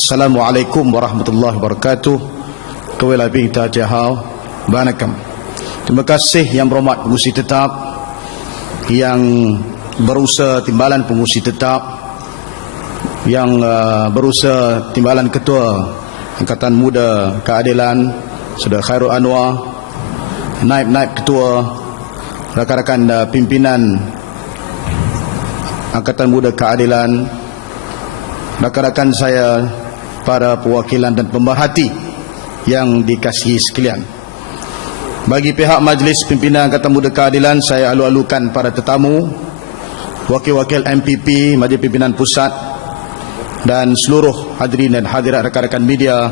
Assalamualaikum warahmatullahi wabarakatuh. Kewelabing tajahau banakam. Terima kasih yang berhormat pengurusi tetap, yang berusaha timbalan pengurusi tetap, yang berusaha timbalan ketua Angkatan Muda Keadilan Saudara Khairul Anwar, naib-naib ketua, rakan-rakan pimpinan Angkatan Muda Keadilan, rakan-rakan saya, para perwakilan dan pemerhati yang dikasihi sekalian. Bagi pihak Majlis Pimpinan Angkatan Muda Keadilan, saya alu-alukan para tetamu, wakil-wakil MPP, Majlis Pimpinan Pusat, dan seluruh hadirin dan hadirat rakan-rakan media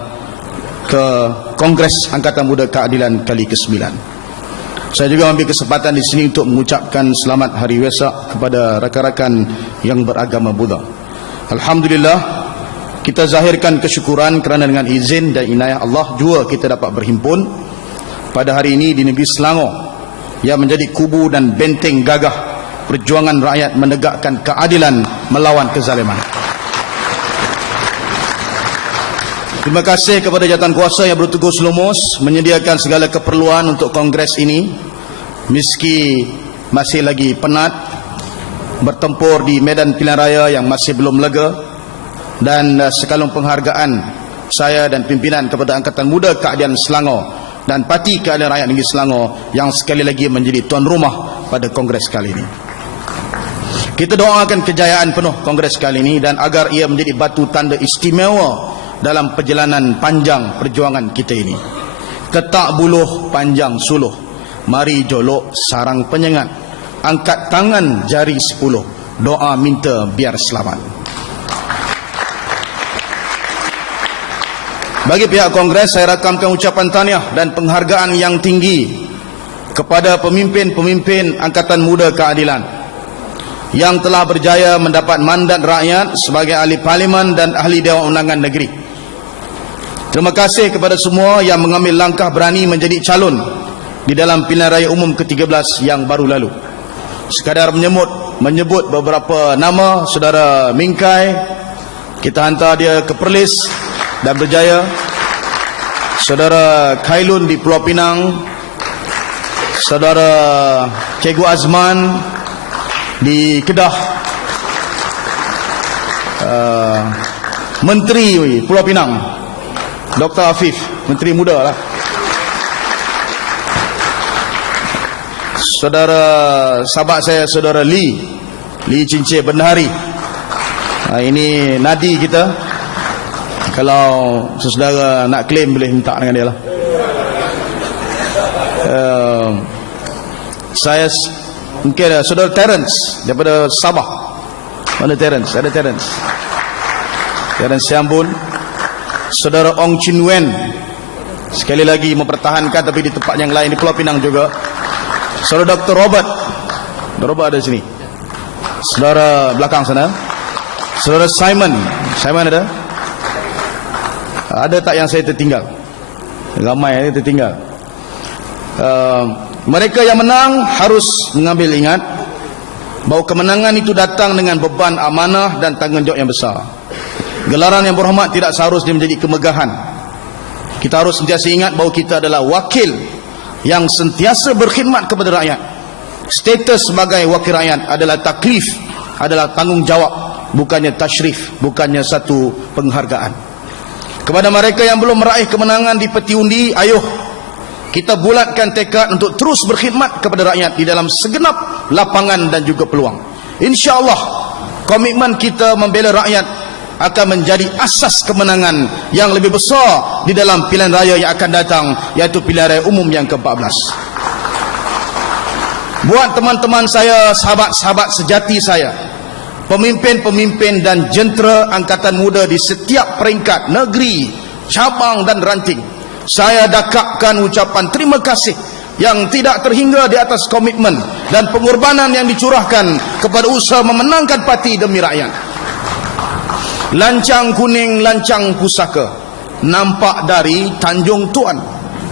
ke Kongres Angkatan Muda Keadilan kali ke-9. Saya juga ambil kesempatan di sini untuk mengucapkan selamat Hari Wesak kepada rakan-rakan yang beragama Buddha. Alhamdulillah, kita zahirkan kesyukuran kerana dengan izin dan inayah Allah juga kita dapat berhimpun pada hari ini di negeri Selangor yang menjadi kubu dan benteng gagah perjuangan rakyat menegakkan keadilan melawan kezaliman. Terima kasih kepada jawatan kuasa yang bertugas lumus menyediakan segala keperluan untuk kongres ini, meski masih lagi penat bertempur di medan pilihan raya yang masih belum lega. Dan sekalung penghargaan saya dan pimpinan kepada Angkatan Muda Keadilan Selangor dan Parti Keadilan Rakyat Negeri Selangor yang sekali lagi menjadi tuan rumah pada kongres kali ini. Kita doakan kejayaan penuh kongres kali ini dan agar ia menjadi batu tanda istimewa dalam perjalanan panjang perjuangan kita ini. Ketak buluh panjang suluh, mari jolok sarang penyengat, angkat tangan jari 10, doa minta biar selamat. Bagi pihak Kongres, saya rakamkan ucapan tahniah dan penghargaan yang tinggi kepada pemimpin-pemimpin Angkatan Muda Keadilan yang telah berjaya mendapat mandat rakyat sebagai ahli parlimen dan ahli Dewan Undangan Negeri. Terima kasih kepada semua yang mengambil langkah berani menjadi calon di dalam pilihan raya umum ke-13 yang baru lalu. Sekadar menyebut beberapa nama, Saudara Mingkai, kita hantar dia ke Perlis dan berjaya. Saudara Khailun di Pulau Pinang, Saudara Cikgu Azman di Kedah, Menteri Pulau Pinang Dr. Afif, Menteri Muda lah. Saudara sahabat saya, Saudara Lee Cincin Bendahari, ini nadi kita. Kalau saudara nak claim boleh minta dengan dia lah. Saya mungkin Saudara Terence daripada Sabah. Mana Terence? Ada Terence Siambun. Saudara Ong Chin Wen sekali lagi mempertahankan tapi di tempat yang lain di Pulau Pinang juga. Saudara Dr. Robert ada di sini. Saudara belakang sana. Saudara Simon ada? Ada tak yang saya tertinggal? Ramai yang tertinggal. Mereka yang menang harus mengambil ingat bahawa kemenangan itu datang dengan beban amanah dan tanggungjawab yang besar. Gelaran yang berhormat tidak seharusnya menjadi kemegahan. Kita harus sentiasa ingat bahawa kita adalah wakil yang sentiasa berkhidmat kepada rakyat. Status sebagai wakil rakyat adalah taklif, adalah tanggungjawab, bukannya tashrif, bukannya satu penghargaan. Kepada mereka yang belum meraih kemenangan di peti undi, ayuh kita bulatkan tekad untuk terus berkhidmat kepada rakyat di dalam segenap lapangan dan juga peluang. InsyaAllah komitmen kita membela rakyat akan menjadi asas kemenangan yang lebih besar di dalam pilihan raya yang akan datang, iaitu pilihan raya umum yang ke-14. Buat teman-teman saya, sahabat-sahabat sejati saya, pemimpin-pemimpin dan jentera Angkatan Muda di setiap peringkat negeri, cabang dan ranting, saya dakapkan ucapan terima kasih yang tidak terhingga di atas komitmen dan pengorbanan yang dicurahkan kepada usaha memenangkan parti demi rakyat. Lancang kuning, lancang pusaka, nampak dari Tanjung Tuan.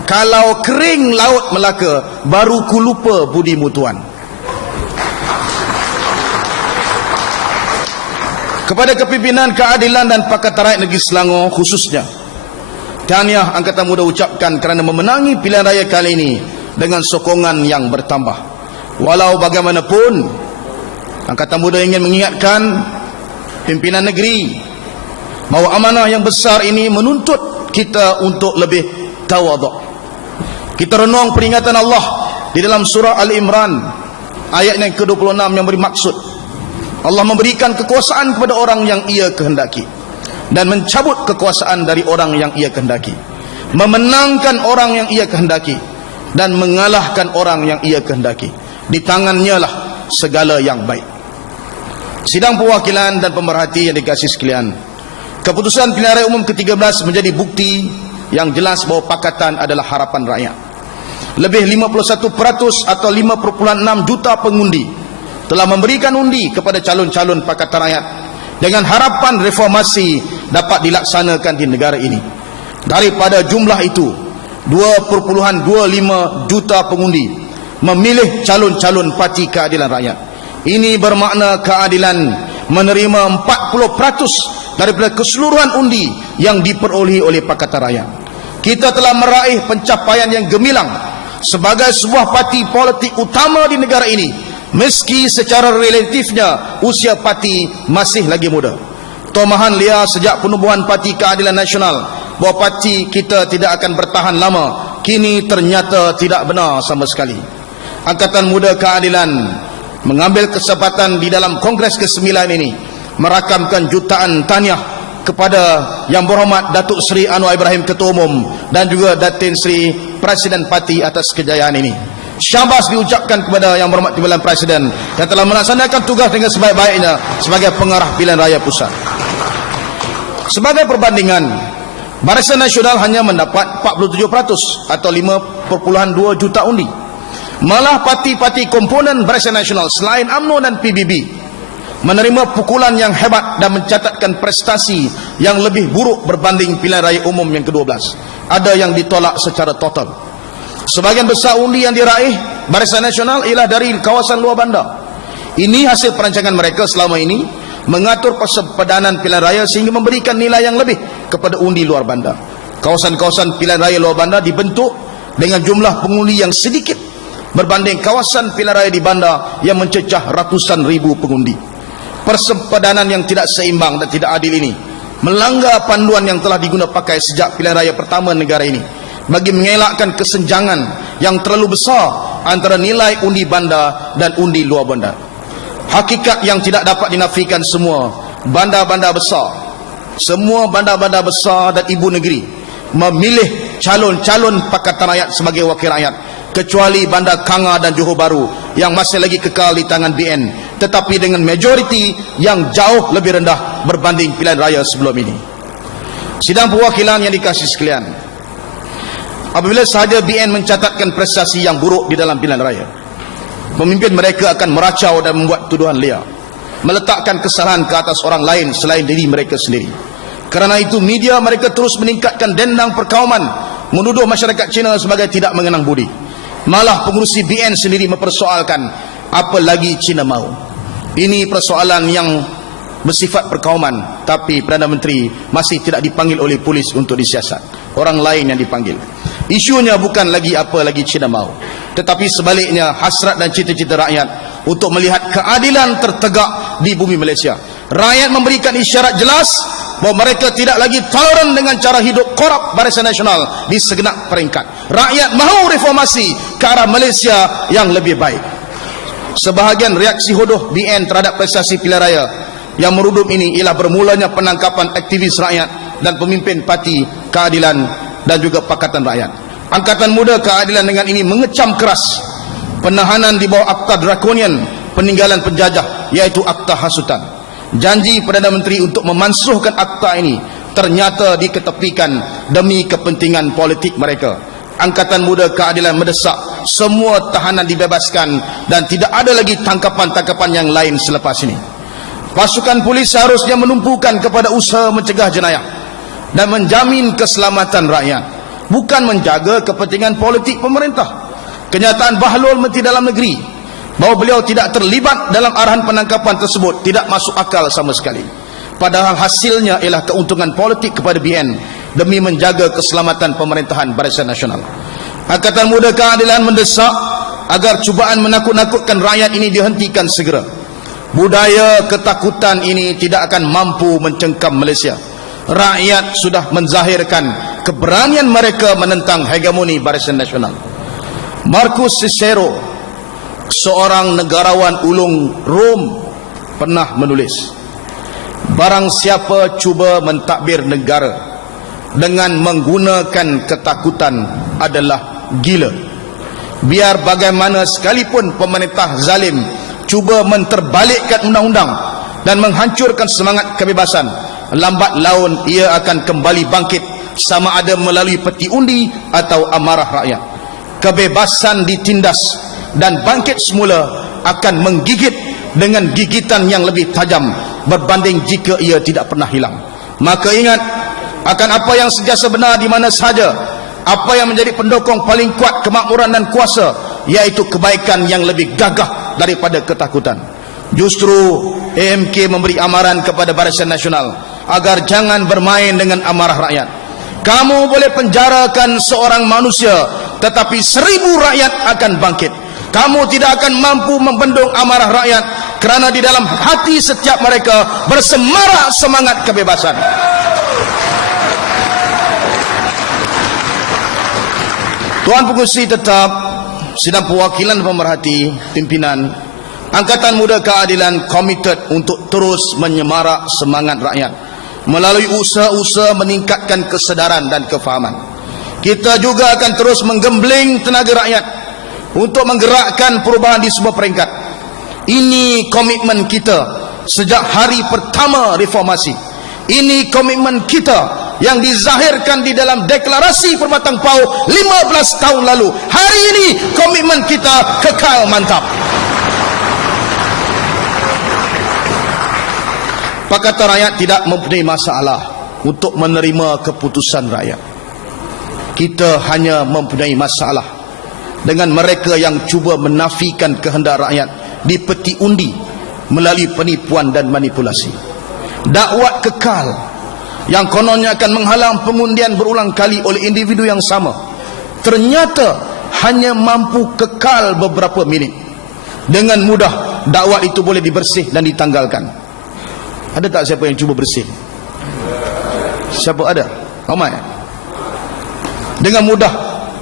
Kalau kering Laut Melaka, baru ku lupa budimu Tuan. Kepada kepimpinan Keadilan dan Pakatan Rakyat Negeri Selangor khususnya, tahniah Angkatan Muda ucapkan kerana memenangi pilihan raya kali ini dengan sokongan yang bertambah. Walau bagaimanapun, Angkatan Muda ingin mengingatkan pimpinan negeri bahawa amanah yang besar ini menuntut kita untuk lebih tawaduk. Kita renung peringatan Allah di dalam surah Al-Imran ayat yang ke-26 yang bermaksud Allah memberikan kekuasaan kepada orang yang ia kehendaki dan mencabut kekuasaan dari orang yang ia kehendaki, memenangkan orang yang ia kehendaki dan mengalahkan orang yang ia kehendaki. Di tangannya lah segala yang baik. Sidang perwakilan dan pemerhati yang dikasihi sekalian, keputusan pilihan raya umum ke-13 menjadi bukti yang jelas bahawa Pakatan adalah harapan rakyat. Lebih 51% atau 5.6 juta pengundi telah memberikan undi kepada calon-calon Pakatan Rakyat dengan harapan reformasi dapat dilaksanakan di negara ini. Daripada jumlah itu, 2.25 juta pengundi memilih calon-calon Parti Keadilan Rakyat. Ini bermakna Keadilan menerima 40% daripada keseluruhan undi yang diperolehi oleh Pakatan Rakyat. Kita telah meraih pencapaian yang gemilang sebagai sebuah parti politik utama di negara ini, meski secara relatifnya usia parti masih lagi muda. Tomahan liar sejak penubuhan Parti Keadilan Nasional bahawa parti kita tidak akan bertahan lama, kini ternyata tidak benar sama sekali. Angkatan Muda Keadilan mengambil kesempatan di dalam Kongres ke-9 ini merakamkan jutaan tahniah kepada Yang Berhormat Datuk Seri Anwar Ibrahim Ketua Umum dan juga Datin Seri Presiden Parti atas kejayaan ini. Syabas diucapkan kepada Yang Berhormat Timbalan Presiden yang telah melaksanakan tugas dengan sebaik-baiknya sebagai pengarah pilihan raya pusat. Sebagai perbandingan, Barisan Nasional hanya mendapat 47% atau 5.2 juta undi. Malah parti-parti komponen Barisan Nasional selain UMNO dan PBB menerima pukulan yang hebat dan mencatatkan prestasi yang lebih buruk berbanding pilihan raya umum yang ke-12. Ada yang ditolak secara total. Sebahagian besar undi yang diraih Barisan Nasional ialah dari kawasan luar bandar. Ini hasil perancangan mereka selama ini mengatur persempadanan pilihan raya sehingga memberikan nilai yang lebih kepada undi luar bandar. Kawasan-kawasan pilihan raya luar bandar dibentuk dengan jumlah pengundi yang sedikit berbanding kawasan pilihan raya di bandar yang mencecah ratusan ribu pengundi. Persempadanan yang tidak seimbang dan tidak adil ini melanggar panduan yang telah digunakan pakai sejak pilihan raya pertama negara ini bagi mengelakkan kesenjangan yang terlalu besar antara nilai undi bandar dan undi luar bandar. Hakikat yang tidak dapat dinafikan, semua bandar-bandar besar dan ibu negeri memilih calon-calon Pakatan Rakyat sebagai wakil rakyat, kecuali Bandar Kanga dan Johor Bahru yang masih lagi kekal di tangan BN, tetapi dengan majoriti yang jauh lebih rendah berbanding pilihan raya sebelum ini. Sidang perwakilan yang dikasihi sekalian, apabila sahaja BN mencatatkan prestasi yang buruk di dalam pilihan raya, pemimpin mereka akan meracau dan membuat tuduhan liar, meletakkan kesalahan ke atas orang lain selain diri mereka sendiri. Kerana itu media mereka terus meningkatkan dendang perkauman, menuduh masyarakat Cina sebagai tidak mengenang budi. Malah pengurusi BN sendiri mempersoalkan apa lagi Cina mahu. Ini persoalan yang bersifat perkauman, tapi Perdana Menteri masih tidak dipanggil oleh polis untuk disiasat. Orang lain yang dipanggil. Isunya bukan lagi apa lagi Cina mahu, tetapi sebaliknya hasrat dan cita-cita rakyat untuk melihat keadilan tertegak di bumi Malaysia. Rakyat memberikan isyarat jelas bahawa mereka tidak lagi toleran dengan cara hidup korup Barisan Nasional di segenap peringkat. Rakyat mahu reformasi ke arah Malaysia yang lebih baik. Sebahagian reaksi hodoh BN terhadap prestasi pilihan raya yang merudum ini ialah bermulanya penangkapan aktivis rakyat dan pemimpin Parti Keadilan dan juga Pakatan Rakyat. Angkatan Muda Keadilan dengan ini mengecam keras penahanan di bawah akta drakonian peninggalan penjajah, iaitu akta hasutan. Janji Perdana Menteri untuk memansuhkan akta ini ternyata diketepikan demi kepentingan politik mereka. Angkatan Muda Keadilan mendesak semua tahanan dibebaskan dan tidak ada lagi tangkapan-tangkapan yang lain selepas ini. Pasukan polis seharusnya menumpukan kepada usaha mencegah jenayah dan menjamin keselamatan rakyat, bukan menjaga kepentingan politik pemerintah. Kenyataan Bahlul Menteri Dalam Negeri bahawa beliau tidak terlibat dalam arahan penangkapan tersebut tidak masuk akal sama sekali. padahal hasilnya ialah keuntungan politik kepada BN demi menjaga keselamatan pemerintahan Barisan Nasional. Angkatan Muda Keadilan mendesak agar cubaan menakut-nakutkan rakyat ini dihentikan segera. Budaya ketakutan ini tidak akan mampu mencengkam Malaysia. Rakyat sudah menzahirkan keberanian mereka menentang hegemoni Barisan Nasional. Marcus Cicero, seorang negarawan ulung Rom, pernah menulis, barang siapa cuba mentadbir negara dengan menggunakan ketakutan adalah gila. Biar bagaimana sekalipun pemerintah zalim cuba menterbalikkan undang-undang dan menghancurkan semangat kebebasan, lambat laun ia akan kembali bangkit, sama ada melalui peti undi atau amarah rakyat. Kebebasan ditindas dan bangkit semula akan menggigit dengan gigitan yang lebih tajam berbanding jika ia tidak pernah hilang. Maka ingat akan apa yang sentiasa benar di mana sahaja, apa yang menjadi pendukung paling kuat kemakmuran dan kuasa, iaitu kebaikan yang lebih gagah daripada ketakutan. Justru AMK memberi amaran kepada Barisan Nasional agar jangan bermain dengan amarah rakyat. Kamu boleh penjarakan seorang manusia, tetapi 1000 rakyat akan bangkit. Kamu tidak akan mampu membendung amarah rakyat, kerana di dalam hati setiap mereka bersemarak semangat kebebasan. Tuan Pengerusi Tetap, Sidang Perwakilan Pemerhati, Pimpinan Angkatan Muda Keadilan komited untuk terus menyemarak semangat rakyat melalui usaha-usaha meningkatkan kesedaran dan kefahaman. Kita juga akan terus menggembling tenaga rakyat untuk menggerakkan perubahan di semua peringkat. Ini komitmen kita sejak hari pertama reformasi. Ini komitmen kita yang dizahirkan di dalam deklarasi Perbatang Pau 15 tahun lalu. Hari ini komitmen kita kekal mantap. Pakatan Rakyat tidak mempunyai masalah untuk menerima keputusan rakyat. Kita hanya mempunyai masalah dengan mereka yang cuba menafikan kehendak rakyat di peti undi melalui penipuan dan manipulasi. Dakwat kekal yang kononnya akan menghalang pengundian berulang kali oleh individu yang sama, ternyata hanya mampu kekal beberapa minit. Dengan mudah dakwat itu boleh dibersih dan ditanggalkan. Ada tak siapa yang cuba bersih? Siapa ada? Ramai. Dengan mudah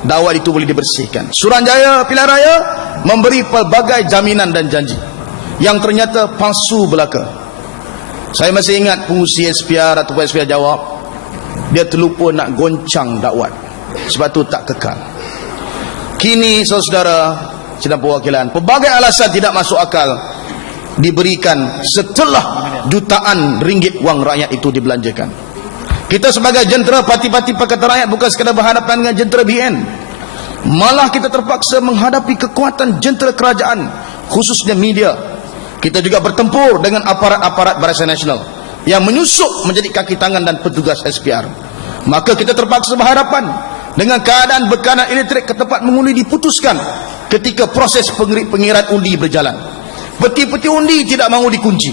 dakwat itu boleh dibersihkan. Suruhanjaya Pilihan Raya memberi pelbagai jaminan dan janji yang ternyata palsu belaka. Saya masih ingat pengurusi SPR atau SPR jawab, dia terlupa nak goncang dakwat, sebab tu tak kekal. Kini saudara-saudara Sidang Perwakilan, pelbagai alasan tidak masuk akal diberikan setelah jutaan ringgit wang rakyat itu dibelanjakan. Kita sebagai jentera parti-parti Pakatan Rakyat bukan sekadar berhadapan dengan jentera BN, malah kita terpaksa menghadapi kekuatan jentera kerajaan, khususnya media. Kita juga bertempur dengan aparat-aparat Barisan Nasional yang menyusup menjadi kaki tangan dan petugas SPR. Maka kita terpaksa berhadapan dengan keadaan bekanan elektrik ke tempat mengundi diputuskan ketika proses pengirian undi berjalan. Peti-peti undi tidak mahu dikunci.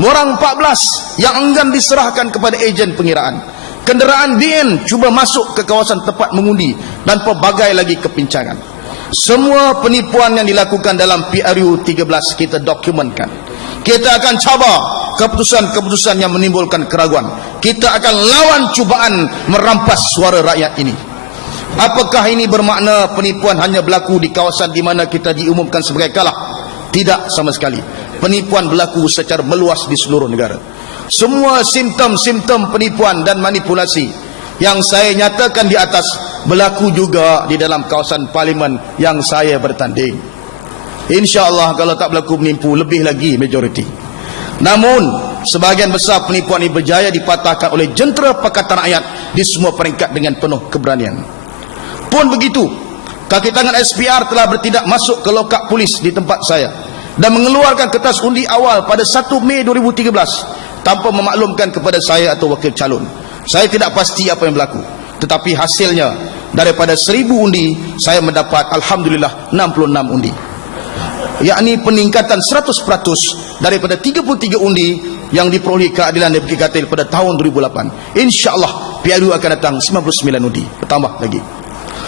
Orang 14 yang enggan diserahkan kepada ejen pengiraan. Kenderaan BN cuba masuk ke kawasan tempat mengundi dan pelbagai lagi kepincangan. Semua penipuan yang dilakukan dalam PRU 13 kita dokumenkan. Kita akan cabar keputusan-keputusan yang menimbulkan keraguan. Kita akan lawan cubaan merampas suara rakyat ini. Apakah ini bermakna penipuan hanya berlaku di kawasan di mana kita diumumkan sebagai kalah? Tidak sama sekali. Penipuan berlaku secara meluas di seluruh negara. Semua simptom-simptom penipuan dan manipulasi yang saya nyatakan di atas berlaku juga di dalam kawasan parlimen yang saya bertanding. InsyaAllah kalau tak berlaku menipu, lebih lagi majoriti. Namun sebahagian besar penipuan ini berjaya dipatahkan oleh jentera Pakatan Rakyat di semua peringkat dengan penuh keberanian. Pun begitu, kaki tangan SPR telah bertindak masuk ke lokap polis di tempat saya dan mengeluarkan kertas undi awal pada 1 Mei 2013 tanpa memaklumkan kepada saya atau wakil calon. Saya tidak pasti apa yang berlaku, tetapi hasilnya daripada 1000 undi saya mendapat alhamdulillah 66 undi, yakni peningkatan 100% daripada 33 undi yang diperolehi keadilan dan Bukit Katil pada tahun 2008. InsyaAllah PRU akan datang 99 undi, bertambah lagi.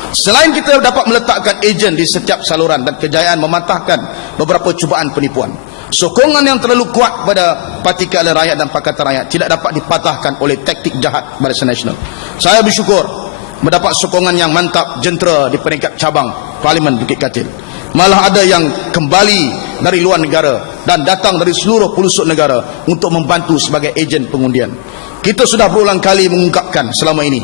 Selain kita dapat meletakkan ejen di setiap saluran dan kejayaan mematahkan beberapa cubaan penipuan, sokongan yang terlalu kuat pada Parti Keadilan Rakyat dan Pakatan Rakyat tidak dapat dipatahkan oleh taktik jahat Barisan Nasional. Saya bersyukur mendapat sokongan yang mantap jentera di peringkat cabang Parlimen Bukit Katil. Malah ada yang kembali dari luar negara dan datang dari seluruh pelosok negara untuk membantu sebagai ejen pengundian. Kita sudah berulang kali mengungkapkan selama ini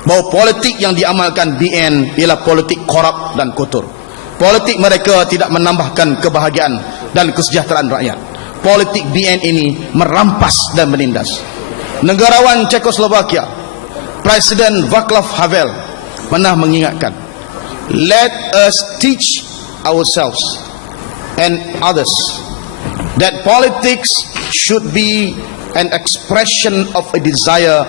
bahawa politik yang diamalkan BN ialah politik korup dan kotor. Politik mereka tidak menambahkan kebahagiaan dan kesejahteraan rakyat. Politik BN ini merampas dan menindas. Negarawan Czechoslovakia, Presiden Václav Havel pernah mengingatkan, let us teach ourselves and others that politics should be an expression of a desire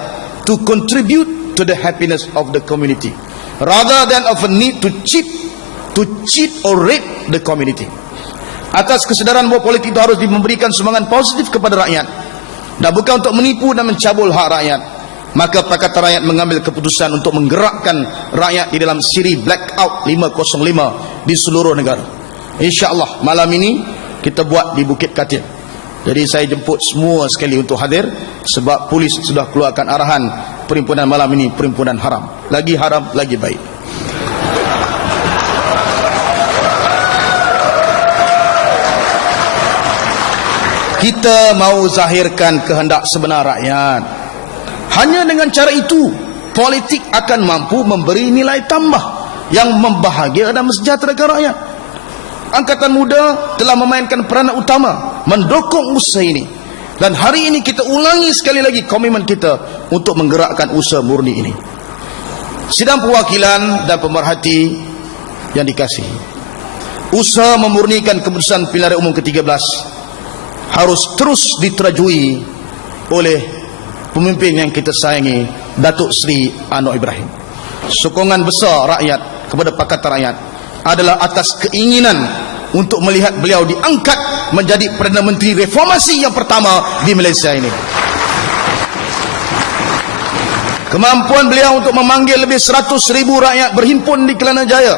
to contribute to the happiness of the community rather than of a need to cheat or rape the community. Atas kesedaran bahawa politik itu harus memberikan sumbangan positif kepada rakyat dan bukan untuk menipu dan mencabul hak rakyat, maka Pakatan Rakyat mengambil keputusan untuk menggerakkan rakyat di dalam siri blackout 505 di seluruh negara. InsyaAllah malam ini kita buat di Bukit Katil. Jadi saya jemput semua sekali untuk hadir sebab polis sudah keluarkan arahan perhimpunan malam ini perhimpunan haram. Lagi haram, lagi baik. Kita mau zahirkan kehendak sebenar rakyat. Hanya dengan cara itu, politik akan mampu memberi nilai tambah yang membahagiakan dan mensejahterakan rakyat. Angkatan Muda telah memainkan peranan utama mendukung usaha ini. Dan hari ini kita ulangi sekali lagi komitmen kita untuk menggerakkan usaha murni ini. Sidang perwakilan dan pemerhati yang dikasihi, usaha memurnikan keputusan Pilihan Raya Umum ke-13 harus terus diterajui oleh pemimpin yang kita sayangi, Datuk Seri Anwar Ibrahim. Sokongan besar rakyat kepada Pakatan Rakyat adalah atas keinginan untuk melihat beliau diangkat menjadi Perdana Menteri reformasi yang pertama di Malaysia ini. Kemampuan beliau untuk memanggil lebih 100,000 rakyat berhimpun di Kelana Jaya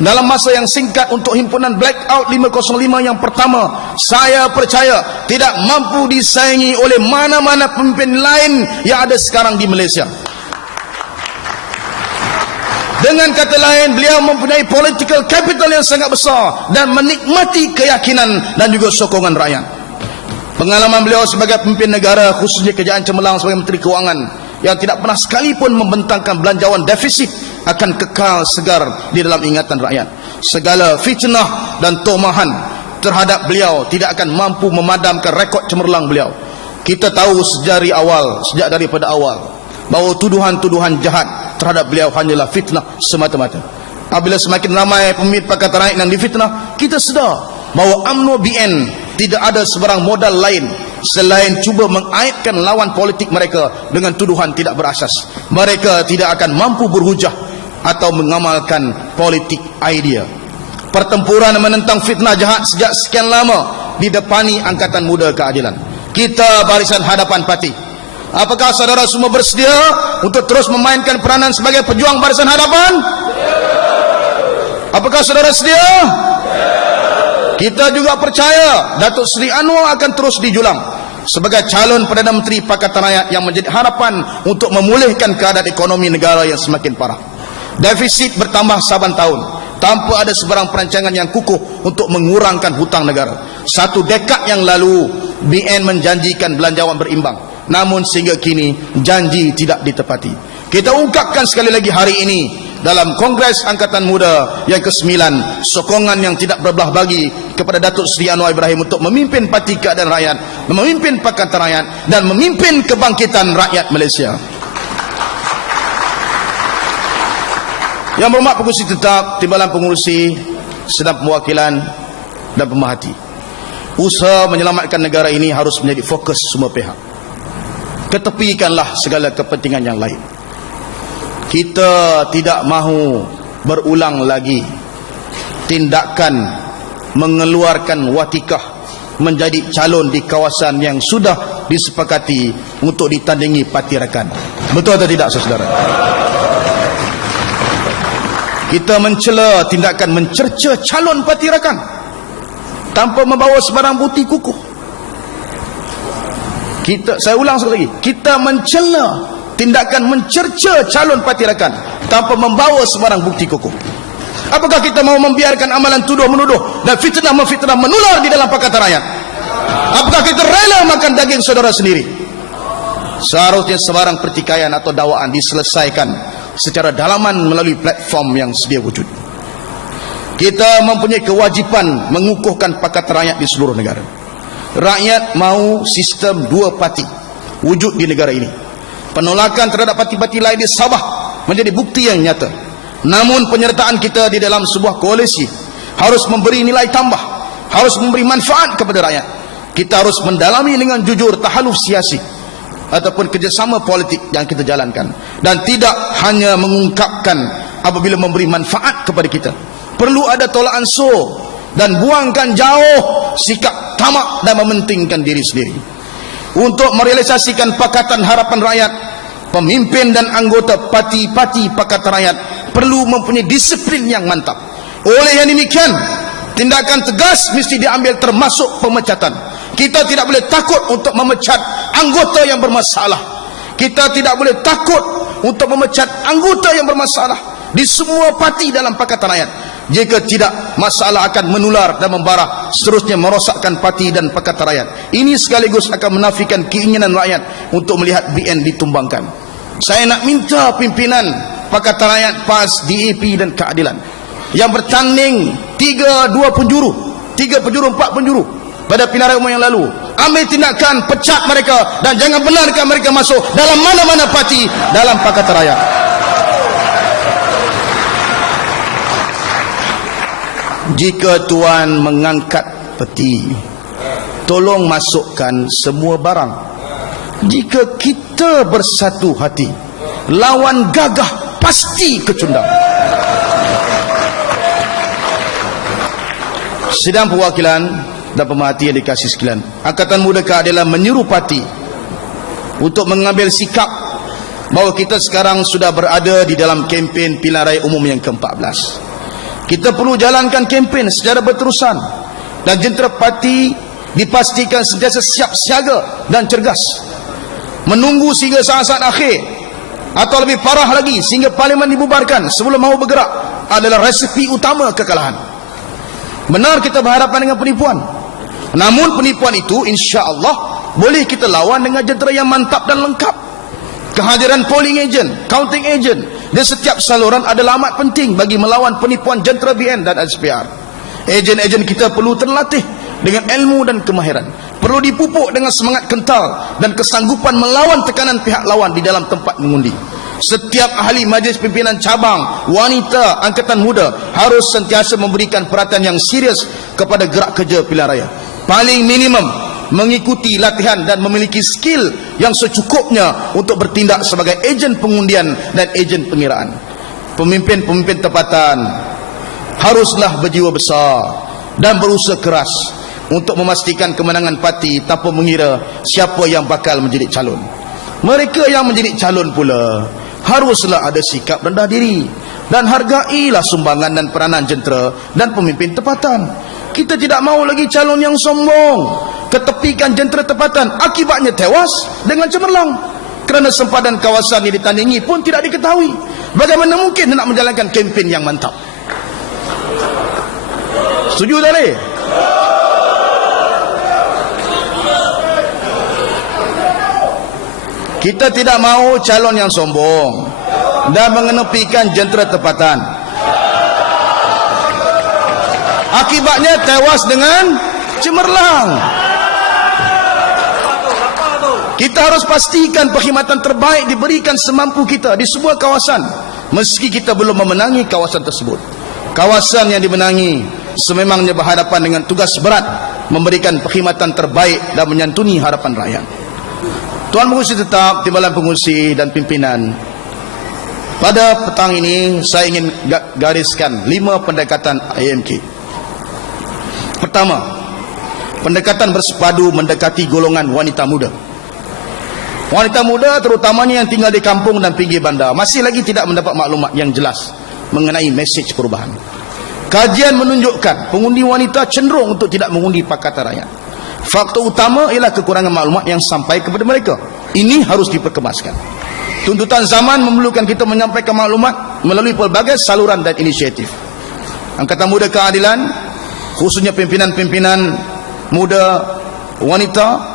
dalam masa yang singkat untuk himpunan blackout 505 yang pertama, saya percaya tidak mampu disaingi oleh mana-mana pemimpin lain yang ada sekarang di Malaysia. Dengan kata lain, beliau mempunyai political capital yang sangat besar dan menikmati keyakinan dan juga sokongan rakyat. Pengalaman beliau sebagai pemimpin negara, khususnya kerajaan cemerlang sebagai Menteri Kewangan, yang tidak pernah sekalipun membentangkan belanjawan defisit, akan kekal segar di dalam ingatan rakyat. Segala fitnah dan tomahan terhadap beliau tidak akan mampu memadamkan rekod cemerlang beliau. Kita tahu sejak daripada awal bahawa tuduhan-tuduhan jahat terhadap beliau hanyalah fitnah semata-mata. Apabila semakin ramai pemimpin Pakatan Rakyat yang difitnah, kita sedar bahawa UMNO BN tidak ada sebarang modal lain selain cuba mengaitkan lawan politik mereka dengan tuduhan tidak berasas. Mereka tidak akan mampu berhujah atau mengamalkan politik idea. Pertempuran menentang fitnah jahat sejak sekian lama didepani Angkatan Muda Keadilan. Kita Barisan Hadapan Parti, apakah saudara semua bersedia untuk terus memainkan peranan sebagai pejuang Barisan Hadapan? Apakah saudara sedia? Kita juga percaya Datuk Seri Anwar akan terus dijulang sebagai calon Perdana Menteri Pakatan Rakyat yang menjadi harapan untuk memulihkan keadaan ekonomi negara yang semakin parah. Defisit bertambah saban tahun tanpa ada sebarang perancangan yang kukuh untuk mengurangkan hutang negara. 1 dekad yang lalu BN menjanjikan belanjawan berimbang, namun sehingga kini janji tidak ditepati. Kita ungkapkan sekali lagi hari ini dalam Kongres Angkatan Muda yang ke-9, sokongan yang tidak berbelah bagi kepada Datuk Seri Anwar Ibrahim untuk memimpin Parti Keadilan Rakyat, memimpin Pakatan Rakyat dan memimpin kebangkitan rakyat Malaysia. Yang berhormat pengurusi tetap, timbalan pengurusi, sedang perwakilan dan pemerhati, usaha menyelamatkan negara ini harus menjadi fokus semua pihak. Ketepikanlah segala kepentingan yang lain. Kita tidak mahu berulang lagi tindakan mengeluarkan watikah menjadi calon di kawasan yang sudah disepakati untuk ditandingi parti rakan. Betul atau tidak, saudara? Kita mencela tindakan mencerca calon parti rakan tanpa membawa sebarang bukti kukuh. Saya ulang sekali lagi, kita mencela tindakan mencerca calon parti rakan tanpa membawa sebarang bukti kukuh. Apakah kita mau membiarkan amalan tuduh-menuduh dan fitnah-memfitnah menular di dalam Pakatan Rakyat? Apakah kita rela makan daging saudara sendiri? Seharusnya sebarang pertikaian atau dakwaan diselesaikan secara dalaman melalui platform yang sedia wujud. Kita mempunyai kewajipan mengukuhkan Pakatan Rakyat di seluruh negara. Rakyat mahu sistem dua parti wujud di negara ini. Penolakan terhadap parti-parti lain di Sabah menjadi bukti yang nyata. Namun penyertaan kita di dalam sebuah koalisi harus memberi nilai tambah, harus memberi manfaat kepada rakyat. Kita harus mendalami dengan jujur tahaluf siasi ataupun kerjasama politik yang kita jalankan, dan tidak hanya mengungkapkan apabila memberi manfaat kepada kita. Perlu ada tolak ansur dan buangkan jauh sikap tamak dan mementingkan diri sendiri. Untuk merealisasikan Pakatan Harapan Rakyat, pemimpin dan anggota parti-parti Pakatan Rakyat perlu mempunyai disiplin yang mantap. Oleh yang demikian, tindakan tegas mesti diambil, termasuk pemecatan. Kita tidak boleh takut untuk memecat anggota yang bermasalah. Kita tidak boleh takut untuk memecat anggota yang bermasalah di semua parti dalam Pakatan Rakyat. Jika tidak, masalah akan menular dan membara, seterusnya merosakkan parti dan Pakatan Rakyat. Ini sekaligus akan menafikan keinginan rakyat untuk melihat BN ditumbangkan. Saya nak minta pimpinan Pakatan Rakyat, PAS, DAP dan Keadilan yang bertanding 3 penjuru, 4 penjuru pada pilihan raya umum yang lalu, ambil tindakan, pecat mereka dan jangan benarkan mereka masuk dalam mana-mana parti dalam Pakatan Rakyat. Jika tuan mengangkat peti, tolong masukkan semua barang. Jika kita bersatu hati, lawan gagah pasti kecundang. Sidang perwakilan dan pemerhati yang dikasihi sekalian, Angkatan Muda Keadilan menyeru parti untuk mengambil sikap bahawa kita sekarang sudah berada di dalam kempen pilihan raya umum yang ke-14. Kita perlu jalankan kempen secara berterusan dan jentera parti dipastikan sentiasa siap siaga dan cergas, menunggu sehingga saat-saat akhir atau lebih parah lagi sehingga parlimen dibubarkan sebelum mahu bergerak adalah resepi utama kekalahan. Benar kita berhadapan dengan penipuan, namun penipuan itu insya-Allah boleh kita lawan dengan jentera yang mantap dan lengkap. Kehadiran polling agent, counting agent di setiap saluran adalah amat penting bagi melawan penipuan jentera BN dan SPR. Ejen-ejen kita perlu terlatih dengan ilmu dan kemahiran, perlu dipupuk dengan semangat kental dan kesanggupan melawan tekanan pihak lawan di dalam tempat mengundi. Setiap ahli majlis pimpinan cabang, wanita, angkatan muda harus sentiasa memberikan perhatian yang serius kepada gerak kerja pilihan raya. Paling minimum mengikuti latihan dan memiliki skill yang secukupnya untuk bertindak sebagai ejen pengundian dan ejen pengiraan. Pemimpin-pemimpin tempatan haruslah berjiwa besar dan berusaha keras untuk memastikan kemenangan parti tanpa mengira siapa yang bakal menjadi calon. Mereka yang menjadi calon pula haruslah ada sikap rendah diri dan hargailah sumbangan dan peranan jentera dan pemimpin tempatan. Kita tidak mahu lagi calon yang sombong, ketepikan jentera tempatan, akibatnya tewas dengan cemerlang kerana sempadan kawasan yang ditandingi pun tidak diketahui. Bagaimana mungkin nak menjalankan kempen yang mantap? Setuju tak ni? Kita tidak mahu calon yang sombong dan mengenepikan jentera tempatan. Akibatnya tewas dengan cemerlang. Kita harus pastikan perkhidmatan terbaik diberikan semampu kita di sebuah kawasan, meski kita belum memenangi kawasan tersebut. Kawasan yang dimenangi sememangnya berhadapan dengan tugas berat memberikan perkhidmatan terbaik dan menyantuni harapan rakyat. Tuan Pengurusi Tetap, Timbalan Pengurusi dan Pimpinan, pada petang ini saya ingin gariskan 5 pendekatan IMK. Pertama, pendekatan bersepadu mendekati golongan wanita muda. Wanita muda terutamanya yang tinggal di kampung dan pinggir bandar masih lagi tidak mendapat maklumat yang jelas mengenai mesej perubahan. Kajian menunjukkan pengundi wanita cenderung untuk tidak mengundi Pakatan Rakyat. Faktor utama ialah kekurangan maklumat yang sampai kepada mereka. Ini harus diperkemaskan. Tuntutan zaman memerlukan kita menyampaikan maklumat melalui pelbagai saluran dan inisiatif. Angkatan Muda Keadilan, khususnya pimpinan-pimpinan muda wanita,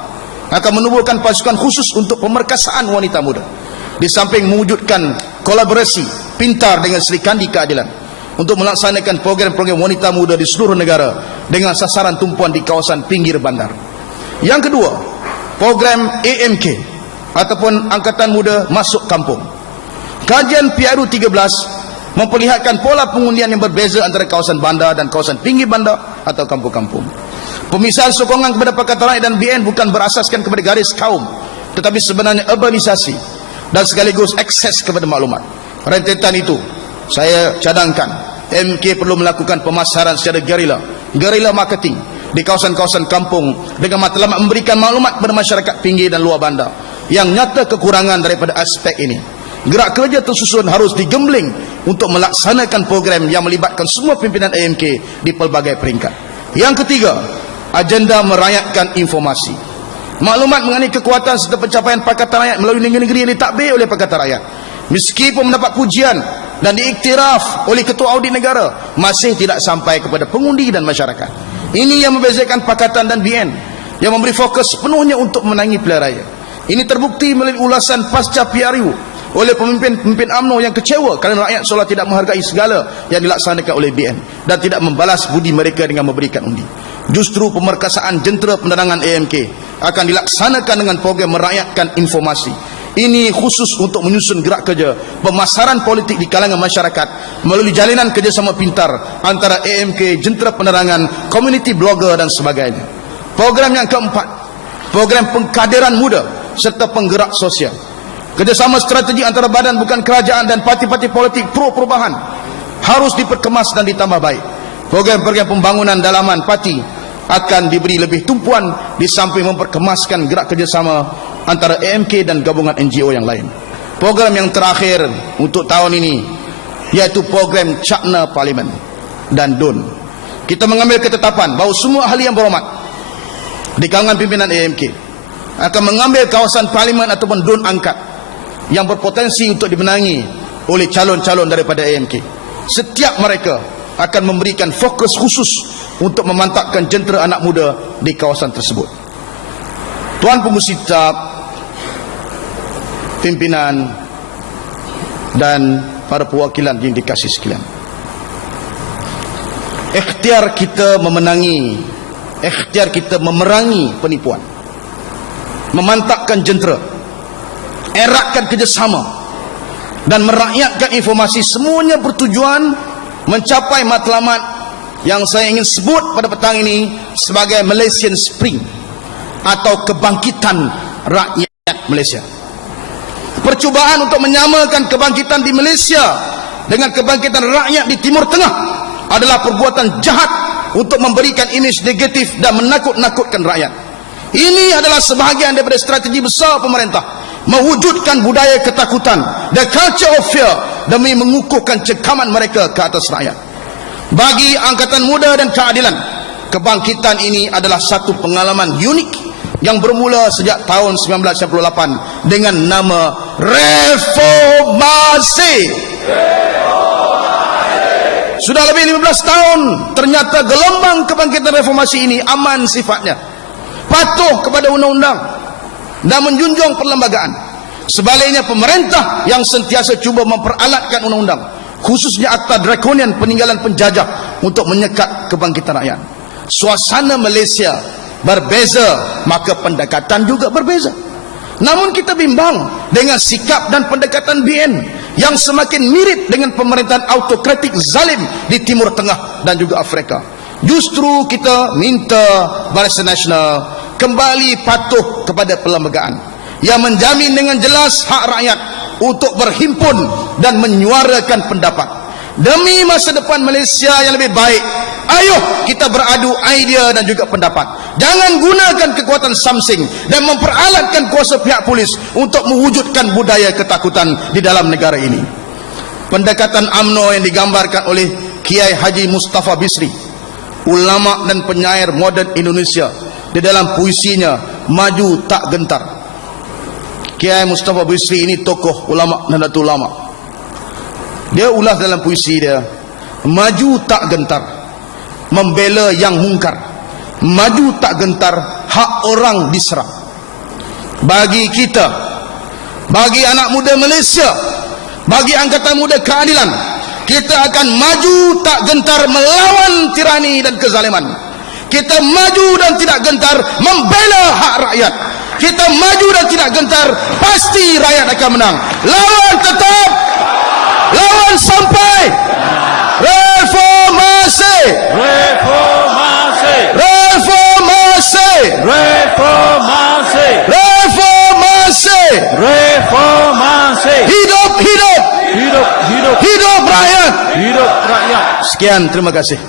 akan menubuhkan pasukan khusus untuk pemerkasaan wanita muda. Di samping mewujudkan kolaborasi pintar dengan Sri Kandi Keadilan untuk melaksanakan program-program wanita muda di seluruh negara dengan sasaran tumpuan di kawasan pinggir bandar. Yang kedua, program AMK ataupun Angkatan Muda Masuk Kampung. Kajian PRU 13 memperlihatkan pola pengundian yang berbeza antara kawasan bandar dan kawasan pinggir bandar atau kampung-kampung. Pemisahan sokongan kepada Pakatan Rakyat dan BN bukan berasaskan kepada garis kaum, tetapi sebenarnya urbanisasi dan sekaligus akses kepada maklumat. Rentetan itu saya cadangkan MK perlu melakukan pemasaran secara gerila marketing di kawasan-kawasan kampung dengan matlamat memberikan maklumat kepada masyarakat pinggir dan luar bandar yang nyata kekurangan daripada aspek ini. Gerak kerja tersusun harus digembling untuk melaksanakan program yang melibatkan semua pimpinan AMK di pelbagai peringkat. Yang ketiga, agenda merakyatkan informasi. Maklumat mengenai kekuatan serta pencapaian Pakatan Rakyat melalui negeri-negeri yang ditadbir oleh Pakatan Rakyat, meskipun mendapat pujian dan diiktiraf oleh Ketua Audit Negara, masih tidak sampai kepada pengundi dan masyarakat. Ini yang membezakan Pakatan dan BN yang memberi fokus penuhnya untuk menangi pilihan raya. Ini terbukti melalui ulasan pasca PRU oleh pemimpin UMNO yang kecewa kerana rakyat seolah tidak menghargai segala yang dilaksanakan oleh BN dan tidak membalas budi mereka dengan memberikan undi. Justru pemerkasaan jentera penerangan AMK akan dilaksanakan dengan program merakyatkan informasi. Ini khusus untuk menyusun gerak kerja pemasaran politik di kalangan masyarakat melalui jalinan kerjasama pintar antara AMK, jentera penerangan, community blogger dan sebagainya. Program yang keempat, program pengkaderan muda serta penggerak sosial. Kerjasama strategi antara badan bukan kerajaan dan parti-parti politik pro perubahan harus diperkemas dan ditambah baik. Program-program pembangunan dalaman parti akan diberi lebih tumpuan di samping memperkemaskan gerak kerjasama antara AMK dan gabungan NGO yang lain. Program yang terakhir untuk tahun ini iaitu program Cakna Parlimen dan DUN. Kita mengambil ketetapan bahawa semua ahli yang berhormat di kalangan pimpinan AMK akan mengambil kawasan Parlimen ataupun DUN angkat yang berpotensi untuk dimenangi oleh calon-calon daripada AMK. Setiap mereka akan memberikan fokus khusus untuk memantapkan jentera anak muda di kawasan tersebut. Tuan Pengerusi Tetap, pimpinan dan para perwakilan yang dikasihi sekalian, ikhtiar kita memerangi penipuan, memantapkan jentera, eratkan kerjasama dan merakyatkan informasi, semuanya bertujuan mencapai matlamat yang saya ingin sebut pada petang ini sebagai Malaysian Spring atau kebangkitan rakyat Malaysia. Percubaan untuk menyamakan kebangkitan di Malaysia dengan kebangkitan rakyat di Timur Tengah adalah perbuatan jahat untuk memberikan imej negatif dan menakut-nakutkan rakyat. Ini adalah sebahagian daripada strategi besar pemerintah mewujudkan budaya ketakutan, the culture of fear, demi mengukuhkan cekaman mereka ke atas rakyat. Bagi Angkatan Muda dan Keadilan, kebangkitan ini adalah satu pengalaman unik yang bermula sejak tahun 1998 dengan nama Reformasi. Sudah lebih 15 tahun, ternyata gelombang kebangkitan reformasi ini aman sifatnya, patuh kepada undang-undang dan menjunjung perlembagaan. Sebaliknya pemerintah yang sentiasa cuba memperalatkan undang-undang, khususnya Akta Drakonian peninggalan penjajah, untuk menyekat kebangkitan rakyat. Suasana Malaysia berbeza, maka pendekatan juga berbeza. Namun kita bimbang dengan sikap dan pendekatan BN yang semakin mirip dengan pemerintahan autokratik zalim di Timur Tengah dan juga Afrika. Justru kita minta Barisan Nasional kembali patuh kepada perlembagaan yang menjamin dengan jelas hak rakyat untuk berhimpun dan menyuarakan pendapat demi masa depan Malaysia yang lebih baik. Ayo kita beradu idea dan juga pendapat. Jangan gunakan kekuatan samsing dan memperalatkan kuasa pihak polis untuk mewujudkan budaya ketakutan di dalam negara ini. Pendekatan UMNO yang digambarkan oleh Kiai Haji Mustafa Bisri, ulama dan penyair moden Indonesia, di dalam puisinya Maju Tak Gentar. Kiai Mustafa Bisri ini tokoh ulama Nahdlatul Ulama. Dia ulas dalam puisi dia, maju tak gentar, membela yang mungkar, maju tak gentar, hak orang diserang. Bagi kita, bagi anak muda Malaysia, bagi Angkatan Muda Keadilan, kita akan maju tak gentar melawan tirani dan kezaliman. Kita maju dan tidak gentar membela hak rakyat. Kita maju dan tidak gentar, pasti rakyat akan menang. Lawan tetap, lawan sampai. Reformasi, Reformasi, reformasi, reformasi, reformasi. reformasi. Hidup, hidup, Hidup, hidup, hidup rakyat. hidup rakyat. Sekian, terima kasih.